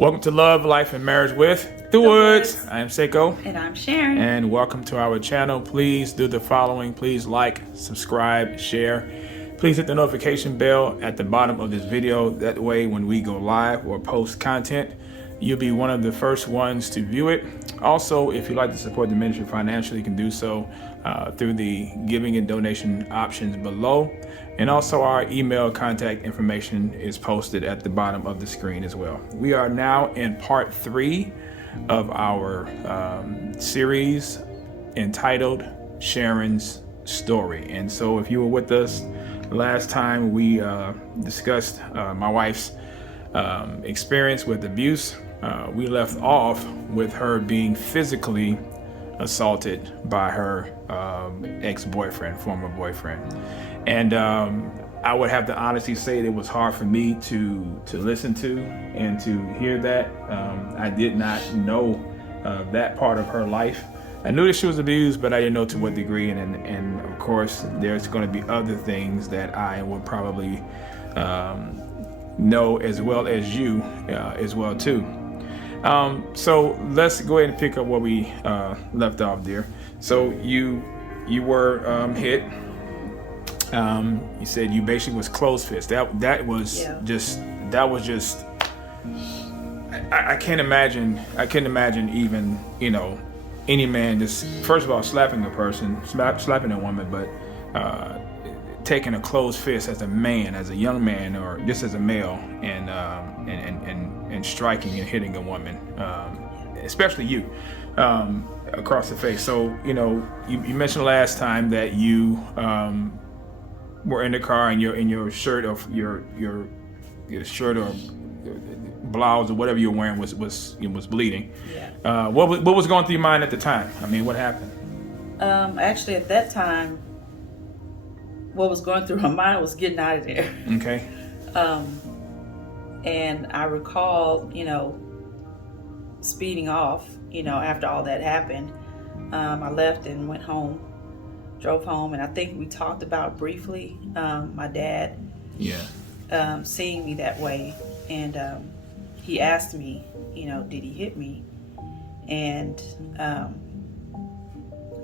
Welcome to Love, Life, and Marriage with The Woods. I am Seiko. And I'm Sharon. And welcome to our channel. Please do the following. Please like, subscribe, share. Please hit the notification bell at the bottom of this video. That way, when we go live or post content, you'll be one of the first ones to view it. Also, if you'd like to support the ministry financially, you can do so through the giving and donation options below. And also our email contact information is posted at the bottom of the screen as well. We are now in part 3 of our series entitled Sharon's Story. And so if you were with us last time, we discussed my wife's experience with abuse. We left off with her being physically assaulted by her ex-boyfriend, former boyfriend. And I would have to honestly say that it was hard for me to listen to and to hear that. I did not know that part of her life. I knew that she was abused, but I didn't know to what degree. And of course, there's going to be other things that I would probably know as well as you as well too. So let's go ahead and pick up where we left off there. So you were hit. You said you basically was closed fist. That was just. I can't imagine. I can't imagine even any man just first of all slapping a person, slapping a woman, but taking a closed fist as a man, as a young man, or just as a male, and striking and hitting a woman, especially you, across the face. So you mentioned last time that you were in the car and your shirt or your shirt or blouse or whatever you're wearing was bleeding. Yeah. What was going through your mind at the time? I mean, what happened? Actually, at that time, what was going through my mind was getting out of there. Okay. And I recall, speeding off, after all that happened. I left and went home, drove home, and I think we talked about briefly my dad seeing me that way. And he asked me, did he hit me? And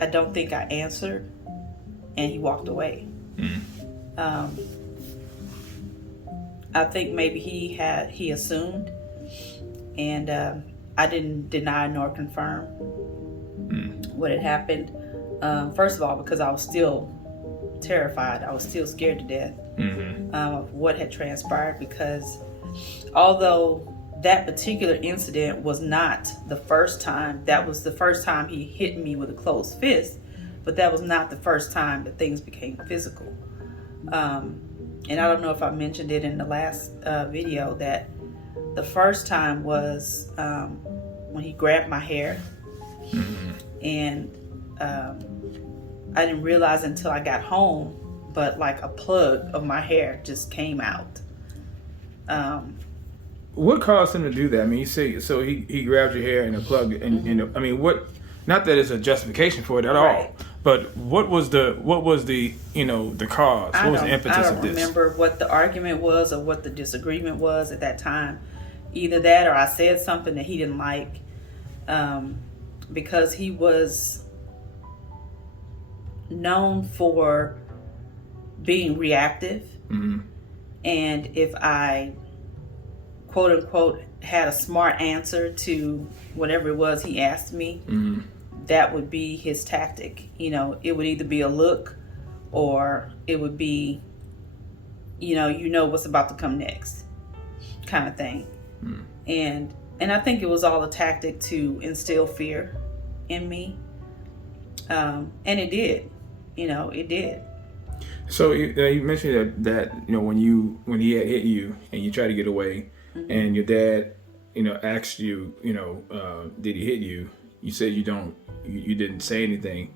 I don't think I answered, and he walked away. I think maybe he assumed, and I didn't deny nor confirm what had happened. First of all, because I was still terrified, I was still scared to death of what had transpired, because although that particular incident was not the first time, that was the first time he hit me with a closed fist, but that was not the first time that things became physical. And I don't know if I mentioned it in the last video, that the first time was when he grabbed my hair, and I didn't realize until I got home, but like a plug of my hair just came out. What caused him to do that? I mean, you say so he grabbed your hair and a plug, and I mean, what? Not that it's a justification for it at all, but what was the the cause? What was the impetus of this? I don't remember what the argument was or what the disagreement was at that time. Either that or I said something that he didn't like, because he was known for being reactive. And if I quote unquote had a smart answer to whatever it was he asked me, that would be his tactic. It would either be a look, or it would be what's about to come next kind of thing. And I think it was all a tactic to instill fear in me, and it did. It did. So you mentioned that when he had hit you and you tried to get away, and your dad asked you did he hit you? You said you didn't say anything,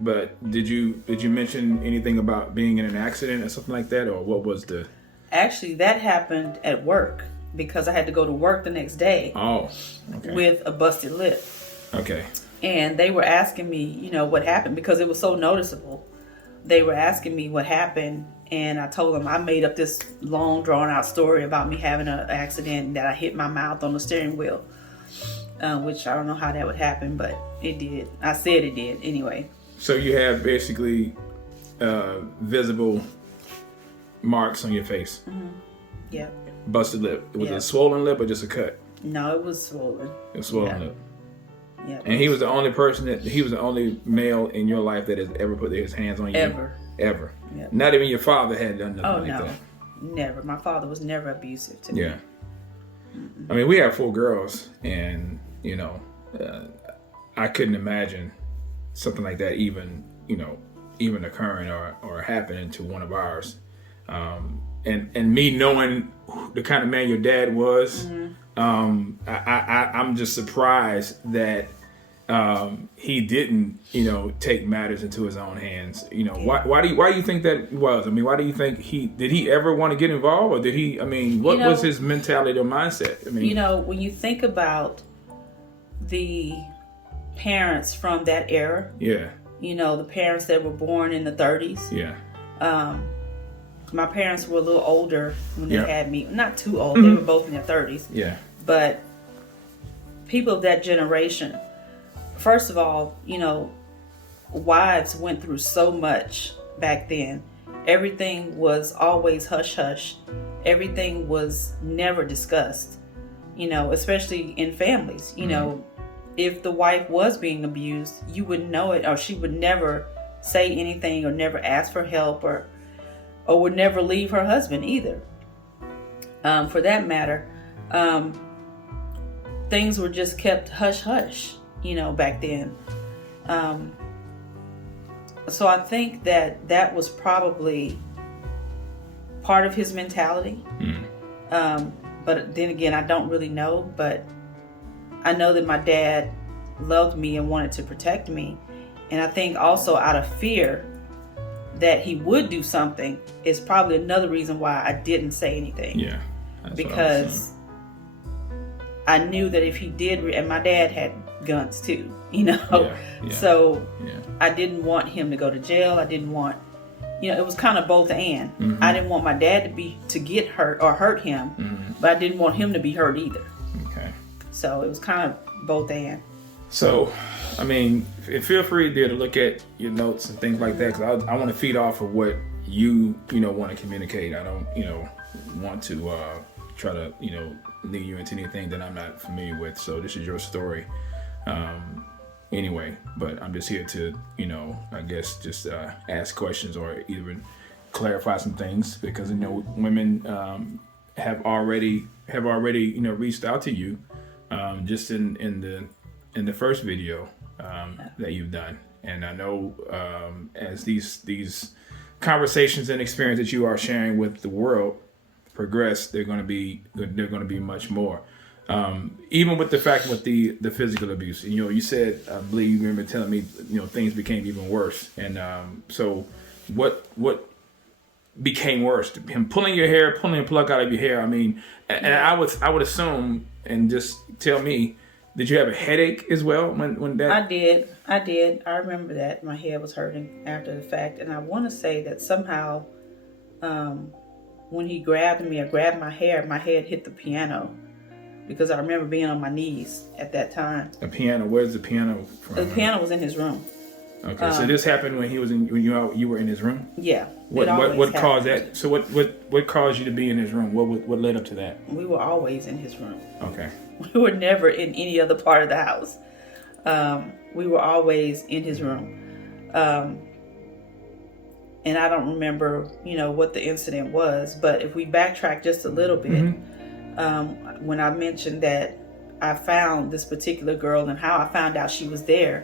but did you mention anything about being in an accident or something like that, or what was the? Actually, that happened at work, because I had to go to work the next day. Oh, okay. With a busted lip. Okay. And they were asking me, what happened, because it was so noticeable. They were asking me what happened, And I told him I made up this long, drawn-out story about me having an accident and that I hit my mouth on the steering wheel, which I don't know how that would happen, but it did. I said it did anyway. So you have basically visible marks on your face. Mm-hmm. Yeah. Busted lip. Was it Yeah. a swollen lip or just a cut? No, it was swollen. It was swollen lip. Yeah. And he was the only male in your life that has ever put his hands on you? Ever. Yep. Not even your father had done nothing like that. Never. My father was never abusive to me. Yeah. I mean, we have 4 girls, and I couldn't imagine something like that even occurring or happening to one of ours. And me knowing the kind of man your dad was, I'm just surprised that he didn't, take matters into his own hands. Why do you think that was? I mean, why do you think did he ever want to get involved, or did he? I mean, what was his mentality or mindset? I mean, when you think about the parents from that era, the parents that were born in the 30s, my parents were a little older when they had me. Not too old; they were both in their 30s. Yeah, but people of that generation. First of all, wives went through so much back then. Everything was always hush hush. Everything was never discussed, especially in families. If the wife was being abused, you wouldn't know it, or she would never say anything or never ask for help or would never leave her husband either. For that matter, things were just kept hush hush. Back then. So I think that was probably part of his mentality. But then again, I don't really know, but I know that my dad loved me and wanted to protect me. And I think also out of fear that he would do something is probably another reason why I didn't say anything. Yeah. Because I knew that if he did, and my dad had guns too, so I didn't want him to go to jail. I didn't want, it was kind of both and. I didn't want my dad to get hurt or hurt him, but I didn't want him to be hurt either. Okay. So it was kind of both and. So, I mean, feel free to look at your notes and things like that, because I want to feed off of what you want to communicate. I don't want to try to lead you into anything that I'm not familiar with. So this is your story. Anyway, but I'm just here to, I guess just ask questions or even clarify some things, because women have already reached out to you just in the first video that you've done, and I know as these conversations and experiences that you are sharing with the world progress, they're going to be much more. Even with the fact with the physical abuse, you said, I believe you remember telling me, things became even worse. And so what became worse? Him pulling your hair, pulling a plug out of your hair. I mean, and I would assume, and just tell me, did you have a headache as well when that? I did. I remember that my head was hurting after the fact, and I want to say that somehow, when he grabbed me or grabbed my hair, my head hit the piano. Because I remember being on my knees at that time. A piano? Where's the piano from? The piano was in his room. Okay, so this happened when you were in his room. Yeah. What caused that? So what caused you to be in his room? What led up to that? We were always in his room. Okay. We were never in any other part of the house. We were always in his room. And I don't remember, what the incident was. But if we backtrack just a little bit. When I mentioned that I found this particular girl and how I found out she was there,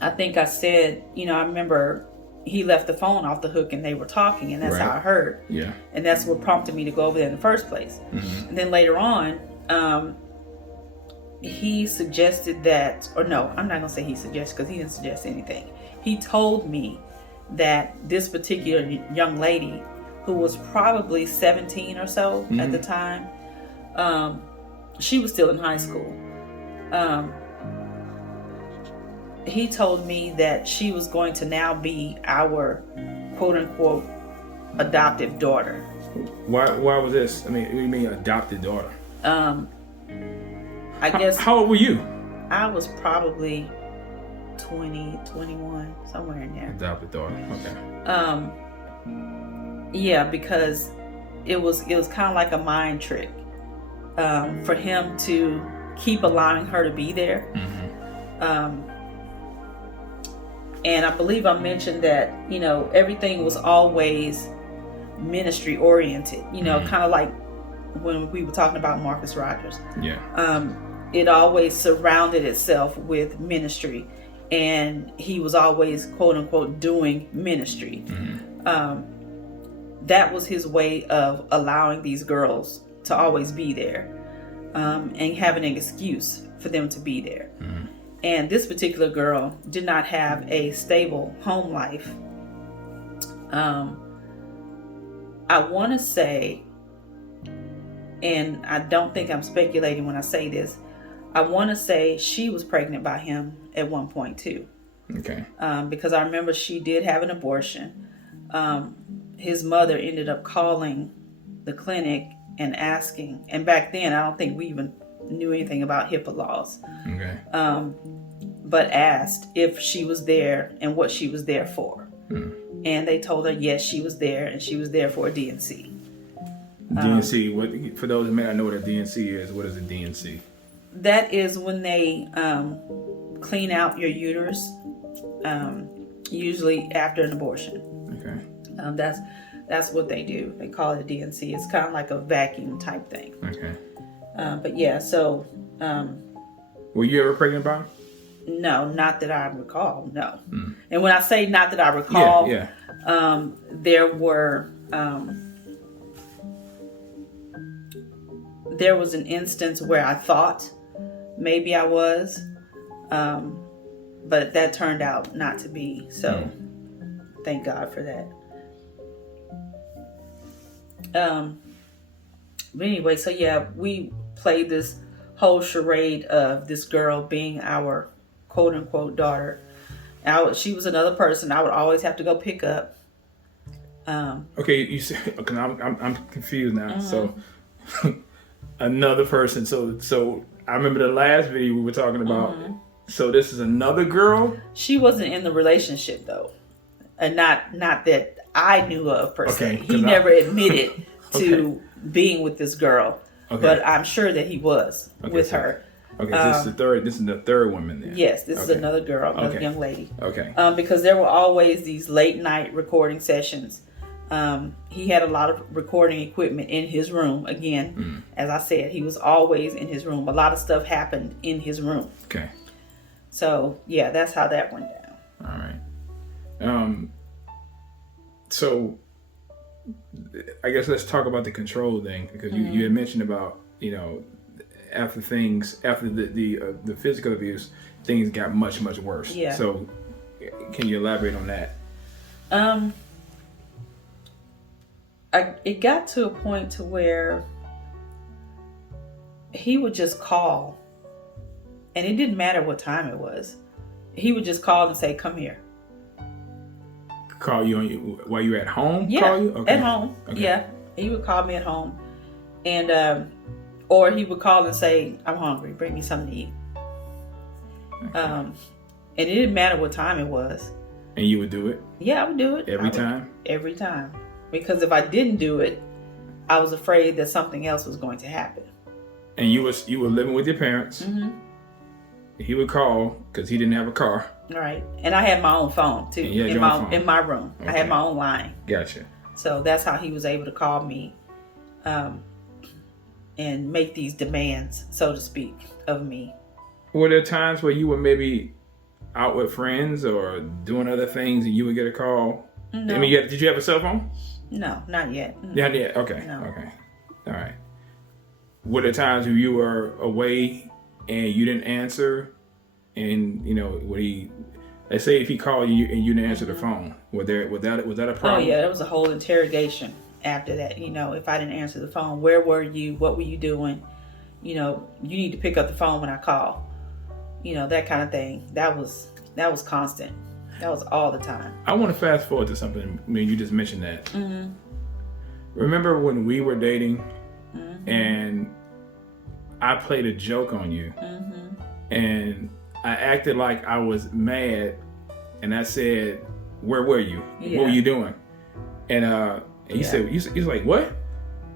I think I said, I remember he left the phone off the hook and they were talking, and that's how I heard. Yeah. And that's what prompted me to go over there in the first place. And then later on, he suggested that, or no, I'm not going to say he suggested, because he didn't suggest anything. He told me that this particular young lady, who was probably 17 or so at the time, she was still in high school. He told me that she was going to now be our quote unquote adoptive daughter. Why was this? I mean, what do you mean adopted daughter? I guess. How old were you? I was probably 20, 21, somewhere in there. Adopted daughter. Okay. Yeah, because it was kind of like a mind trick for him to keep allowing her to be there. And I believe I mentioned that, you know, everything was always ministry oriented, you know, kind of like when we were talking about Marcus Rogers. Yeah. It always surrounded itself with ministry, and he was always, quote unquote, doing ministry. That was his way of allowing these girls to always be there, and having an excuse for them to be there. And this particular girl did not have a stable home life. I want to say, and I don't think I'm speculating when I say this, I want to say she was pregnant by him at one point too. Okay. Because I remember she did have an abortion. His mother ended up calling the clinic and asking, and back then I don't think we even knew anything about HIPAA laws. Okay. But asked if she was there and what she was there for. And they told her yes, she was there, and she was there for a DNC. DNC, what, for those who may not know what a DNC is, what is a DNC? That is when they clean out your uterus, usually after an abortion. Okay. That's what they do. They call it a DNC. It's kind of like a vacuum type thing. Okay. But yeah, so... were you ever pregnant by him? No, not that I recall, no. And when I say not that I recall, there was an instance where I thought maybe I was, but that turned out not to be. So thank God for that. But anyway, so yeah, we played this whole charade of this girl being our quote unquote daughter. She was another person I would always have to go pick up. Okay, you said, okay, I'm confused now. So another person. So I remember the last video we were talking about. So this is another girl. She wasn't in the relationship though, and not that I knew of per se. He never admitted to being with this girl, but I'm sure that he was with her. Okay, so this is the third woman then. Yes, this is another girl, another young lady. Okay. Because there were always these late night recording sessions. He had a lot of recording equipment in his room. Again, as I said, he was always in his room. A lot of stuff happened in his room. Okay. So yeah, that's how that went down. All right. So I guess let's talk about the control thing, because you had mentioned about, you know, after the physical abuse, things got much worse. Yeah. So can you elaborate on that? It got to a point to where he would just call, and it didn't matter what time it was. He would just call and say, "Come here." Call you while you were at home? Yeah, call you? Okay. At home. Okay. Yeah, he would call me at home, and or he would call and say, "I'm hungry. Bring me something to eat." Okay. And it didn't matter what time it was. And you would do it? Yeah, I would do it every time. Every time, because if I didn't do it, I was afraid that something else was going to happen. And you were living with your parents. He would call because he didn't have a car. Right. And I had my own phone too. In my room. Okay. I had my own line. Gotcha. So that's how he was able to call me and make these demands, so to speak, of me. Were there times where you were maybe out with friends or doing other things and you would get a call? No. I mean, did you have a cell phone? No, not yet. Not yet. Okay. No. Okay. All right. Were there times where you were away and you didn't answer, and you know, let's say if he called you and you didn't answer the phone, was that a problem? Oh yeah, there was a whole interrogation after that. You know, if I didn't answer the phone, where were you? What were you doing? You know, you need to pick up the phone when I call. You know, that kind of thing. That was constant. That was all the time. I want to fast forward to something. I mean, you just mentioned that. Remember when we were dating and I played a joke on you and I acted like I was mad and I said, where were you? What were you doing? And you said, you was like, what?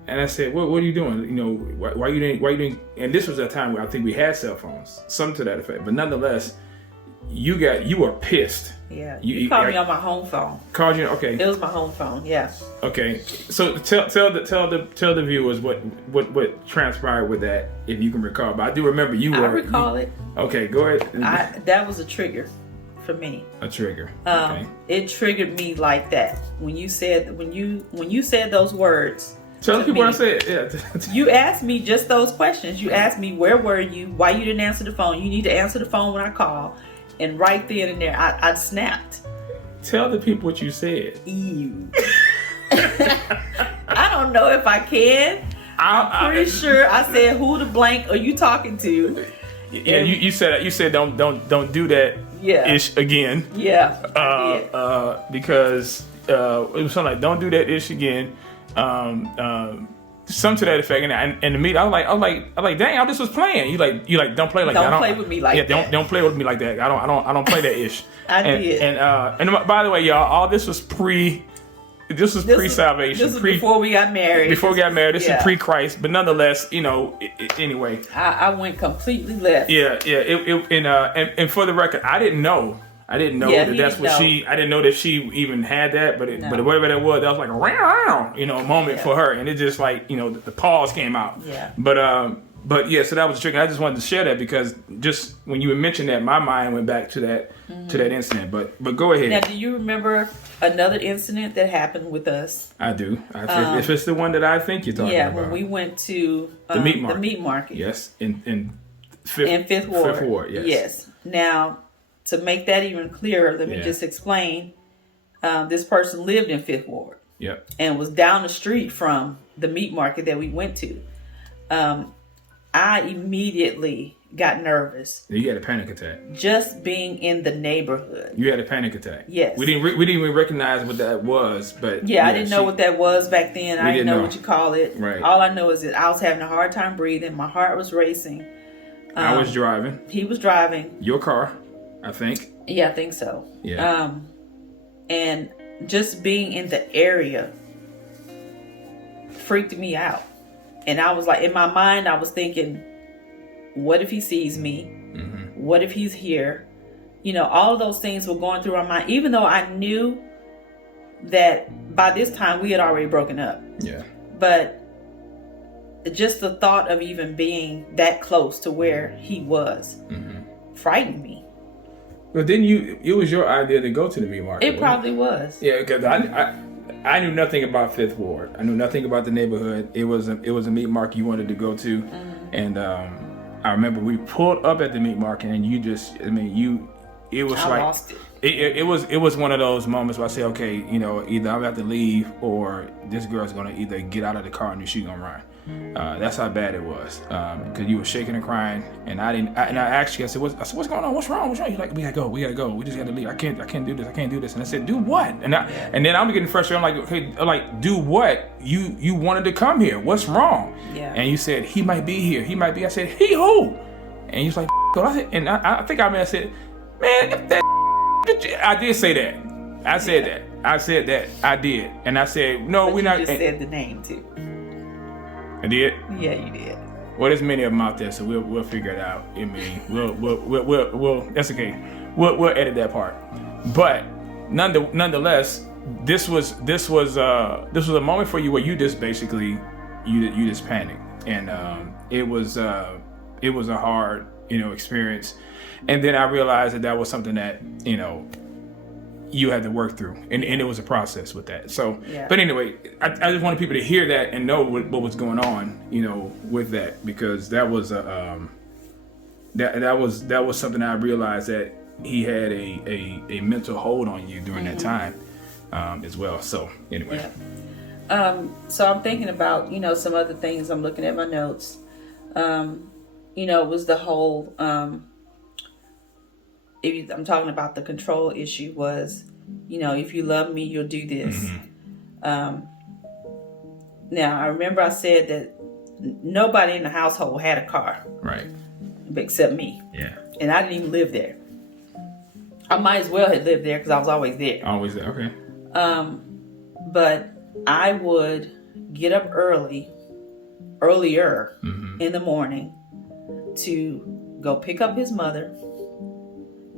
And I said, what are you doing? You know, why you didn't? And this was a time where I think we had cell phones, something to that effect. But nonetheless, you were pissed. Yeah, you called me on my home phone. Called you? Okay. It was my home phone. Yeah. Okay. So tell the viewers what transpired with that, if you can recall. But I do remember I recall it. Okay, go ahead. That was a trigger for me. A trigger. Okay. It triggered me like that when you said those words. Tell the people what I said. Yeah. You asked me just those questions. You asked me, where were you? Why you didn't answer the phone? You need to answer the phone when I call. And right then and there, I snapped. Tell the people what you said. Ew. I don't know if I can. I'm pretty sure I said, who the blank are you talking to? Yeah, you said don't do that ish again. Yeah. I did. Because it was something like, don't do that ish again. Some to that effect, and the meet, I was like, dang, I just was playing. You like, don't play like that. Don't play with me like that. Don't play with me like that. I don't play that ish. I did. And by the way, y'all, all this was pre salvation. This was before we got married. This is pre-Christ, but nonetheless, anyway. I went completely left. Yeah. And for the record, I didn't know that that's what she. I didn't know that she even had that, but whatever that was like a moment for her, and it just like the pause came out. Yeah. But yeah, so that was a trick. I just wanted to share that because just when you mentioned that, my mind went back to that incident. But go ahead. Now, do you remember another incident that happened with us? I do. If it's the one that I think you're talking about. Yeah, when we went to the meat market. Yes, in Fifth Ward. Fifth Ward. Yes. Now, to make that even clearer, let me just explain. This person lived in Fifth Ward. Yep. And was down the street from the meat market that we went to. I immediately got nervous. You had a panic attack. Just being in the neighborhood. You had a panic attack. Yes. We didn't even recognize what that was, but I didn't know what that was back then. I didn't know what you call it. Right. All I know is that I was having a hard time breathing. My heart was racing. I was driving. He was driving. Your car, I think. Yeah, I think so. Yeah. And just being in the area freaked me out. And I was like, in my mind, I was thinking, what if he sees me? Mm-hmm. What if he's here? All of those things were going through my mind, even though I knew that by this time we had already broken up. Yeah. But just the thought of even being that close to where he was frightened me. But then it was your idea to go to the meat market. It probably was. Yeah, because I knew nothing about Fifth Ward. I knew nothing about the neighborhood. It was a meat market you wanted to go to, and I remember we pulled up at the meat market, and you just, it was I lost it. It was one of those moments where I say, okay, either I'm gonna have to leave, or this girl's gonna either get out of the car and she's gonna run. That's how bad it was, because you were shaking and crying, and I asked you. I said, what's going on? What's wrong? You're like, we gotta go. We just gotta leave. I can't do this. And I said, do what? And then I'm getting frustrated. I'm like, okay, do what? You wanted to come here. What's wrong? Yeah. And you said, he might be here. He might be. I said, he who? And you was like, I said, and I think I said, man, if that. I did say that. I said that. I did. And I said, no, we're not. You just said the name too. I did? Yeah, you did. Well, there's many of them out there, so we'll figure it out. We'll that's okay. We'll edit that part. But nonetheless, this was a moment for you where you just basically you just panicked, and it was a hard experience. And then I realized that was something that you had to work through, and it was a process with that. So, But anyway, I just wanted people to hear that and know what was going on, with that, because that was that was something I realized that he had a mental hold on you during that time, as well. So anyway, so I'm thinking about some other things. I'm looking at my notes. It was the whole I'm talking about the control issue was, if you love me, you'll do this. Now, I remember I said that nobody in the household had a car. Right. Except me. Yeah. And I didn't even live there. I might as well have lived there because I was always there. Always there, okay. But I would get up earlier in the morning to go pick up his mother,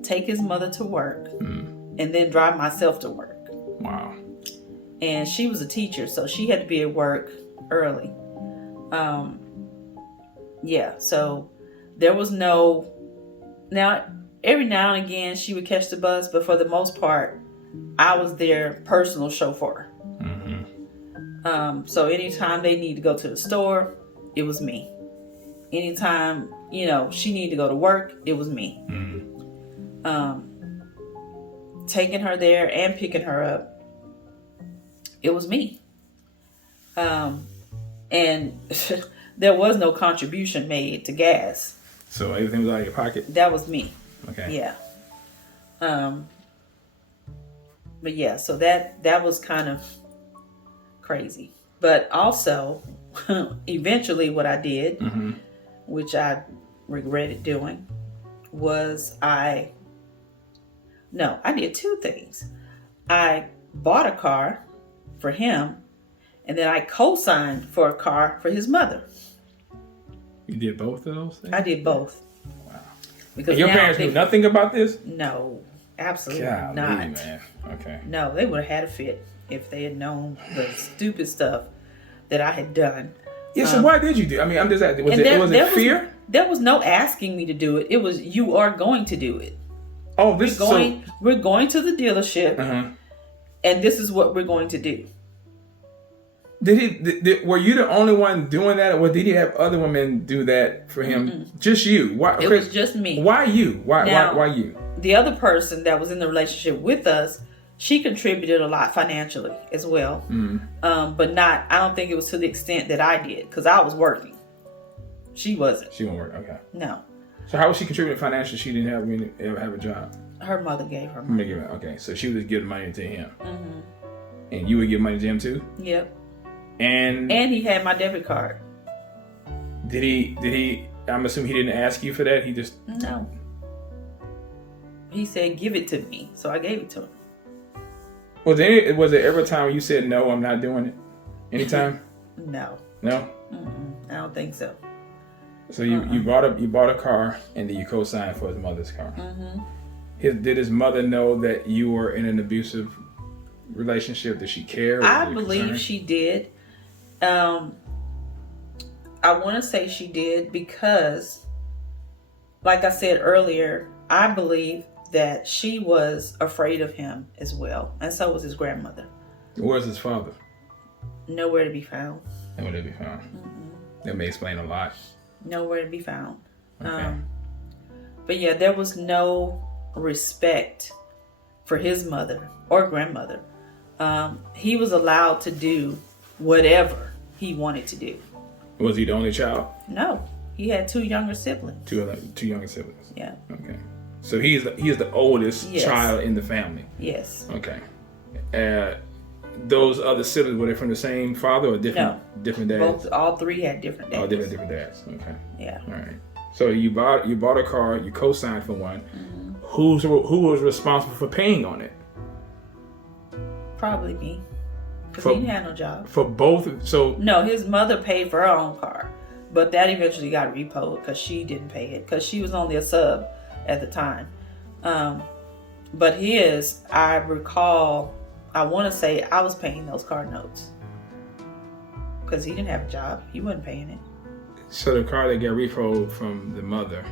take his mother to work, and then drive myself to work. Wow. And she was a teacher, so she had to be at work early. So there was no... Now, every now and again, she would catch the bus, but for the most part, I was their personal chauffeur. So anytime they need to go to the store, it was me. Anytime, she needed to go to work, it was me. Taking her there and picking her up, it was me. And there was no contribution made to gas. So everything was out of your pocket? That was me. Okay. Yeah. But yeah, so that was kind of crazy. But also, eventually what I did, which I regretted doing, was I did two things. I bought a car for him, and then I co-signed for a car for his mother. You did both of those things? I did both. Wow. Because and your parents knew nothing about this? No, absolutely Golly, not. Man. Okay. No, they would have had a fit if they had known the stupid stuff that I had done. Yeah, so why did you do it? I mean, I'm just asking, was it fear? There was no asking me to do it. It was, you are going to do it. Oh, we're going to the dealership, and this is what we're going to do. Were you the only one doing that, or did he have other women do that for him? Just you? Why? It was just me. Why you? Why you? The other person that was in the relationship with us, she contributed a lot financially as well, but not. I don't think it was to the extent that I did because I was working. She wasn't. She won't work. Okay. No. So how was she contributing financially? She didn't have a job. Her mother gave her money. Okay, so she would give money to him, and you would give money to him too. Yep. And he had my debit card. Did he? I'm assuming he didn't ask you for that. He just no. He said, "Give it to me," so I gave it to him. Was there ever a time when you said no? I'm not doing it. Anytime? No. No. I don't think so. So you bought a car and then you co-signed for his mother's car. Did his mother know that you were in an abusive relationship? Did she care? I believe she did. I want to say she did because, like I said earlier, I believe that she was afraid of him as well, and so was his grandmother. Where's his father? Nowhere to be found. Nowhere to be found. That may explain a lot. Nowhere to be found. Okay. But yeah, there was no respect for his mother or grandmother. He was allowed to do whatever he wanted to do. Was he the only child? No, he had two younger siblings. Two younger siblings. Yeah. Okay. So he is the oldest child in the family. Yes. Okay. Those other siblings, were they from the same father or different dads? All three had different dads. All different dads. Okay. Yeah. All right. So you bought a car. You co-signed for one. Who was responsible for paying on it? Probably me, because he didn't have no job. For both. So no, his mother paid for her own car, but that eventually got repoed because she didn't pay it because she was only a sub at the time. But his, I recall, I want to say I was paying those car notes because he didn't have a job. He wasn't paying it. So the car that got repoed from the mother,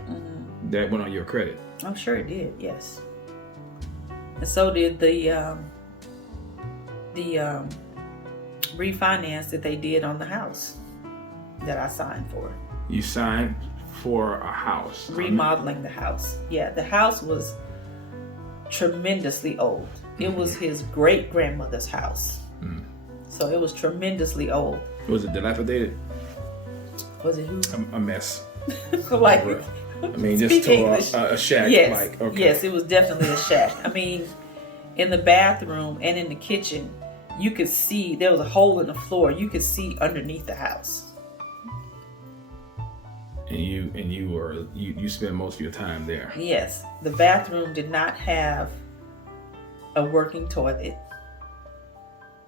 that went on your credit? I'm sure it did, yes. And so did the refinance that they did on the house that I signed for. You signed for a house? Remodeling the house. Yeah, the house was tremendously old. It was his great-grandmother's house. So it was tremendously old. Was it dilapidated? Was it who? A mess. like I mean, just Speak tore English. a shack. Yes, Like, okay. yes, it was definitely a shack. I mean, in the bathroom and in the kitchen, you could see there was a hole in the floor. You could see underneath the house. And you spend most of your time there. Yes, the bathroom did not have a working toilet.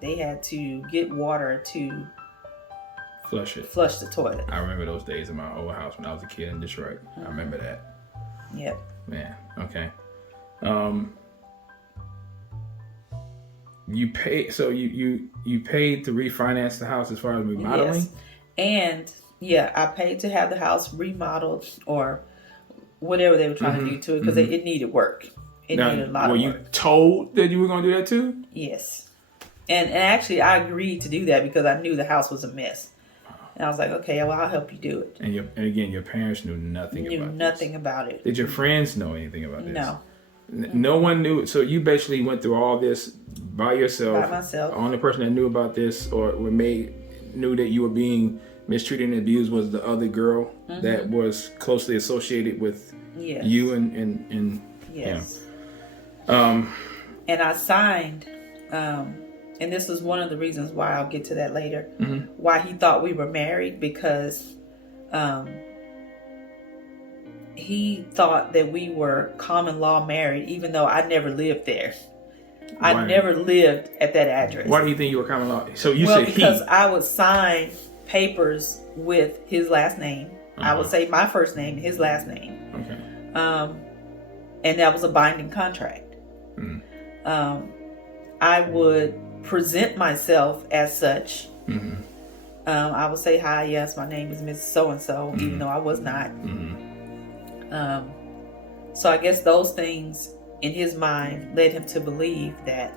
They had to get water to Flush the toilet. I remember those days in my old house when I was a kid in Detroit. I remember that. Yep. Man, okay. You paid, so you paid to refinance the house as far as remodeling? Yes. And yeah, I paid to have the house remodeled or whatever they were trying to do to it because it needed work. It needed a lot of work. Were you told that you were going to do that too? Yes. And actually I agreed to do that because I knew the house was a mess. And I was like, okay, well, I'll help you do it. And again, your parents knew nothing about it. Did your friends know anything about this? No. No one knew. So you basically went through all this by yourself. By myself. The only person that knew about this or knew that you were being mistreated and abused was the other girl that was closely associated with you and yes. Yeah. And I signed, and this was one of the reasons why I'll get to that later, why he thought we were married, because he thought that we were common law married, even though I never lived there. I never lived at that address. Why do you think you were common law? So you said because I would sign papers with his last name. I would say my first name, his last name. Okay. And that was a binding contract. I would present myself as such. I would say, hi, yes, my name is Mrs. So-and-so, even though I was not. So I guess those things in his mind led him to believe that,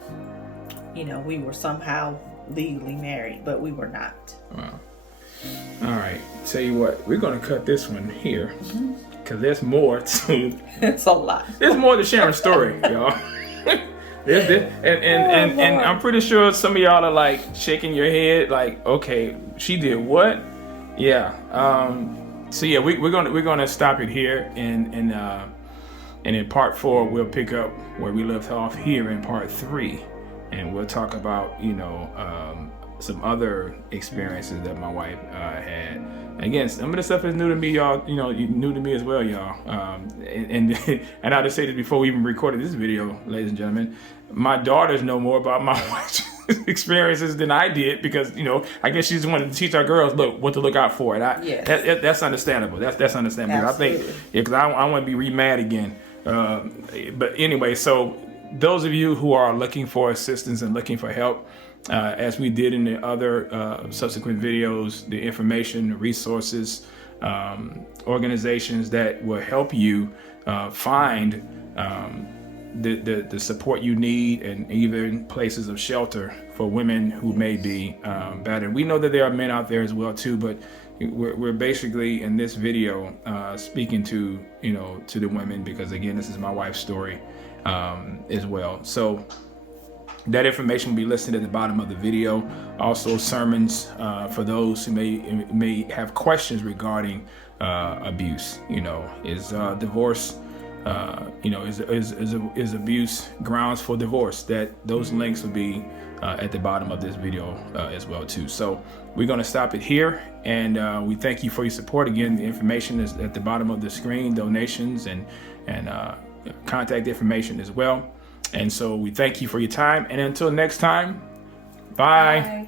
we were somehow legally married, but we were not. Wow. All right. Tell you what, we're going to cut this one here because there's more to... It's a lot. There's more to Sharon's story, y'all. And I'm pretty sure some of y'all are like shaking your head like, okay, she did what? Yeah. So yeah, we're gonna stop it here, and in part 4 we'll pick up where we left off here in part 3, and we'll talk about some other experiences that my wife had. Again, some of the stuff is new to me, y'all. New to me as well, y'all. And I'll just say this before we even recorded this video, ladies and gentlemen. My daughters know more about my wife's experiences than I did because, I guess she just wanted to teach our girls what to look out for. And that's understandable. That's understandable. Absolutely. I think because I want to be re-mad again. But anyway, so those of you who are looking for assistance and looking for help, as we did in the other subsequent videos, the information, the resources, organizations that will help you find the support you need, and even places of shelter for women who may be battered. We know that there are men out there as well too, but we're basically in this video speaking to the women because again, this is my wife's story as well. So that information will be listed at the bottom of the video. Also, sermons for those who may have questions regarding abuse. Is divorce? Is abuse grounds for divorce? Those links will be at the bottom of this video as well too. So we're going to stop it here, and we thank you for your support. Again, the information is at the bottom of the screen, donations and contact information as well. And so we thank you for your time, and until next time, bye.